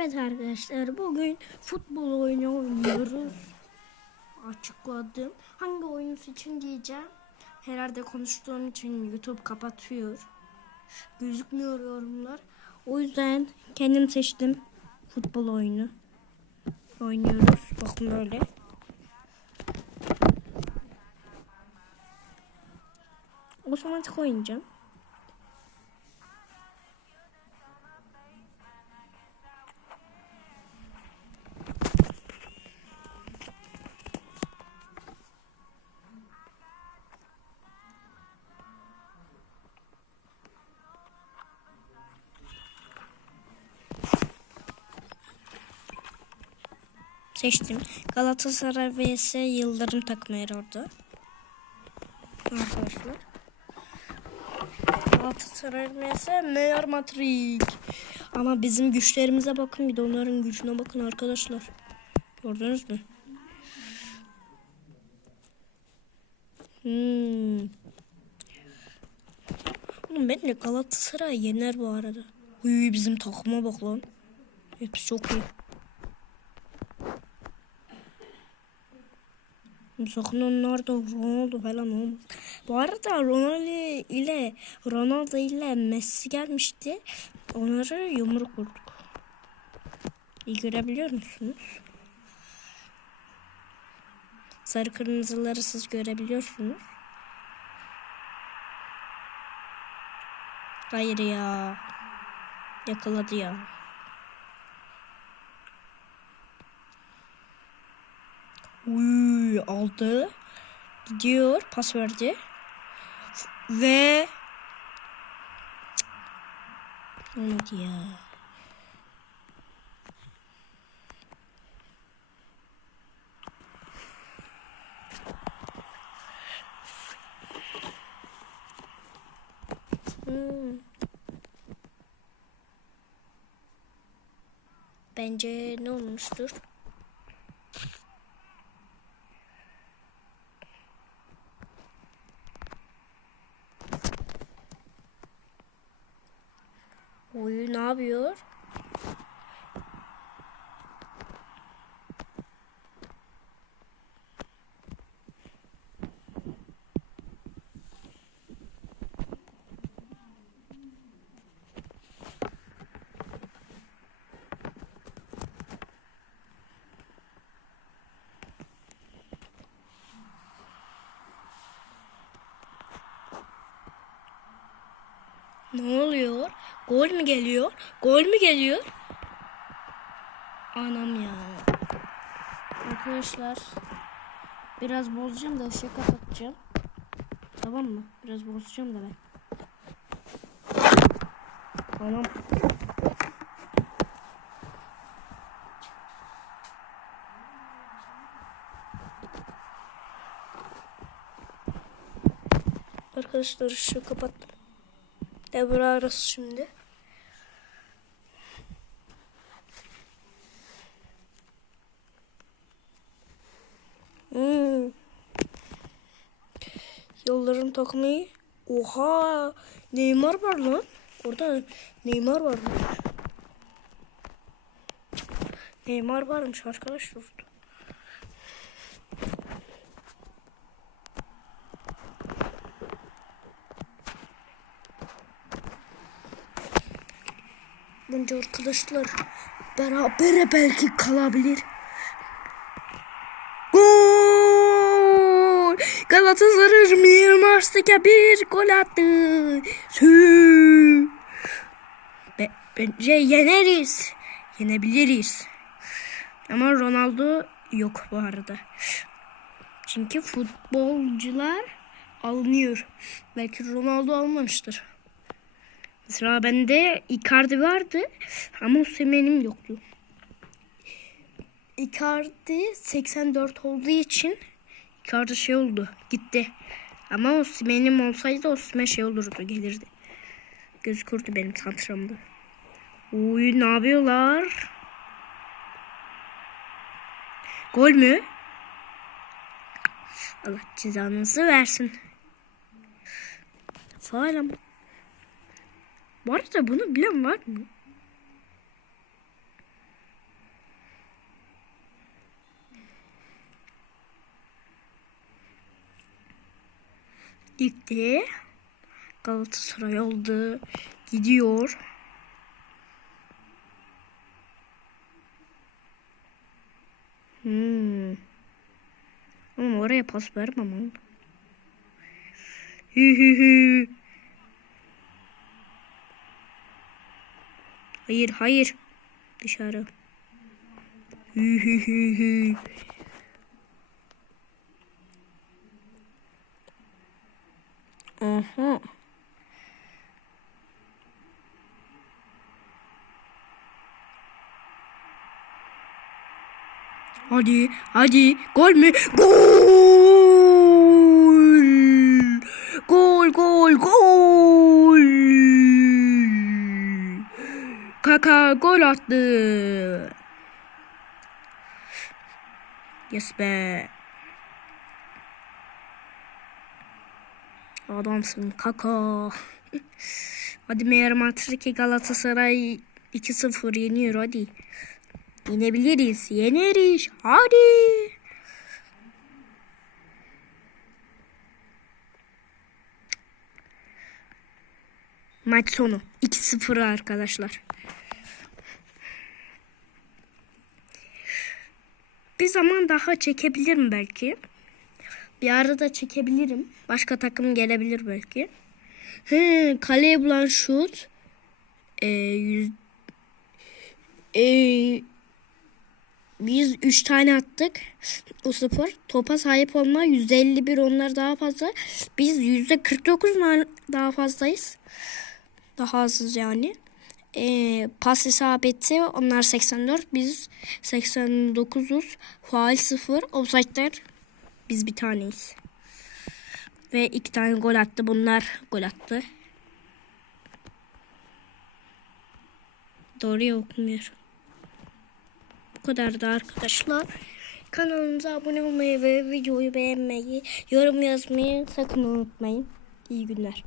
Evet arkadaşlar bugün futbol oyunu oynuyoruz. Açıkladım. Hangi oyunu seçin diyeceğim. Herhalde konuştuğum için YouTube kapatıyor. Gözükmüyor yorumlar. O yüzden kendim seçtim futbol oyunu. Oynuyoruz. Bakın böyle. Otomatik oynayacağım. Seçtim. Galatasaray vs Yıldırım takımı orada. Arkadaşlar. Galatasaray vs Real Madrid. Ama bizim güçlerimize bakın bir de onların gücüne bakın arkadaşlar. Gördünüz mü? Hmm. Ben de Galatasaray yener bu arada. Uy bizim takıma bak lan. Hepsi çok iyi. Sakın da Ronaldo falan olmaz. Bu arada Ronaldo ile Ronaldo ile Messi gelmişti. Onları yumruk vurduk. İyi görebiliyor musunuz? Sarı kırmızıları siz görebiliyorsunuz. Hayır ya. Yakaladı ya. Uy, aldı. Gidiyor. Pas verdi. Ve olmadı ya. Hmm. Bence ne olmuştur? Oyu ne yapıyor? Ne oluyor? Gol mü geliyor? Gol mü geliyor? Anam ya. Arkadaşlar biraz bozacağım da ışığı kapatacağım. Tamam mı? Biraz bozacağım da ben. Anam. Arkadaşlar ışığı kapattım. Devre arası şimdi. Hmm. Takımı. iyi. Oha! Neymar var lan. Orada Neymar varmış. Neymar varmış arkadaşlar. Bence arkadaşlar berabere belki kalabilir. Gol! Galatasaray bir maçta bir gol attı. Sü. Be bence yeneriz. Yenebiliriz. Ama Ronaldo yok bu arada. Çünkü futbolcular alınıyor. Belki Ronaldo almamıştır. Mesela bende Icardi vardı ama Osimhen'im yoktu. Icardi 84 olduğu için Icardi şey oldu gitti. Ama Osimhen'im olsaydı Osimhen şey olurdu gelirdi. Gözükürdü benim santramda. Uy ne yapıyorlar? Gol mü? Allah cezanızı versin. Faal ama. Bu arada bunu bilen var mı? Gitti. Galatasaray oldu. Gidiyor. Hmm. Ama oraya pas vermem oğlum. Hü hü hü. Hayır hayır. Dışarı. Hü hü hü hü. Aha. Hadi, hadi. Gol mü? Gol! Gol, gol, gol! Kaka gol attı. Yes be. Adamsın kaka. hadi Meğer Matriki Galatasaray 2-0 yeniyor hadi. Yenebiliriz. Yeneriz. Hadi. Maç sonu. 2-0 arkadaşlar. Bir zaman daha çekebilirim belki. Bir arada çekebilirim. Başka takım gelebilir belki. He, kaleye bulan şut. Ee, yüz, ee, biz 3 tane attık. O sıfır. Topa sahip olma %51 onlar daha fazla. Biz %49 na- daha fazlayız. Daha azız yani. Ee, pas isabeti onlar 84. Biz 89'uz. Faal 0. Offside'ler biz bir taneyiz. Ve iki tane gol attı. Bunlar gol attı. Doğru okumuyor. Bu kadar da arkadaşlar. Kanalımıza abone olmayı ve videoyu beğenmeyi, yorum yazmayı sakın unutmayın. İyi günler.